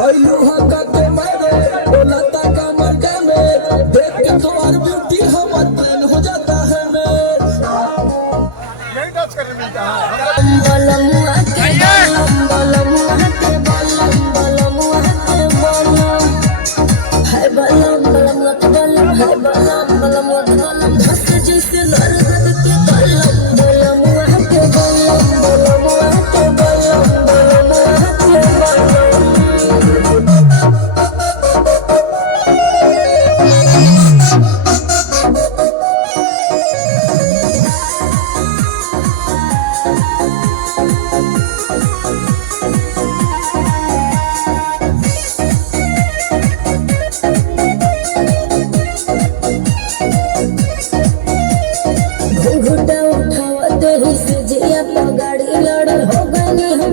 पहलू हका के मारे बोलता कमर डैमेज देख के तुम्हार ब्यूटी हमर प्लेन हो जाता है यही डांस करने मिलता है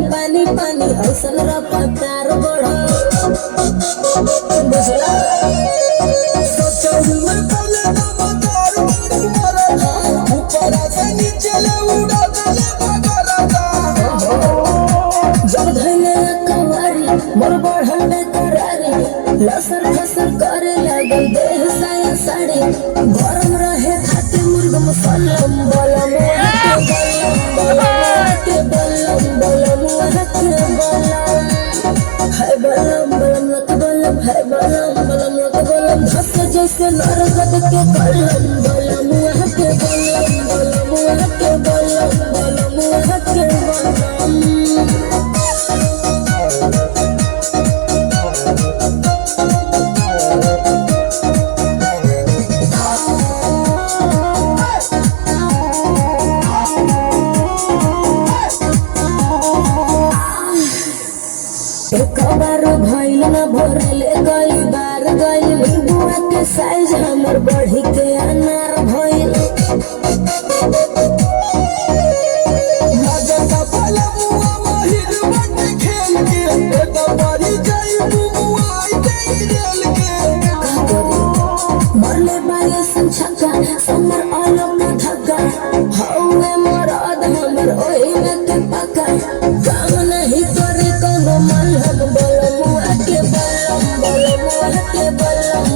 हौसल रफ्तार बढ़ो बुझला जब धैले कवारी मोर बढ़ल बेकरारी लसर फसर करे लगल देह साया साड़ी गरम रहे खातिर मुर्ग मुसल्लम बलम के बलम बलम के बलम है बलम धस जैसे नरगद के कलम बलम के बलम एक बार भइल न भोरले गई बार गई बुआ के साइज हमर बढ़ी के अनार भइल मरले बाये संछका समर अलग न धक्का हौवे मरद हमर ओही में के पका काम नहीं करे कोनो मलहम बलमुआ के बलम के बलम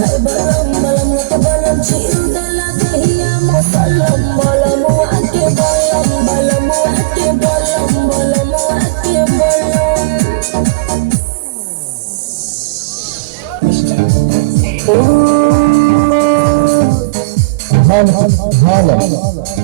है बलम के बलम छीन देला देहिया मसलम बलमुआ के बलम के बलम Hala.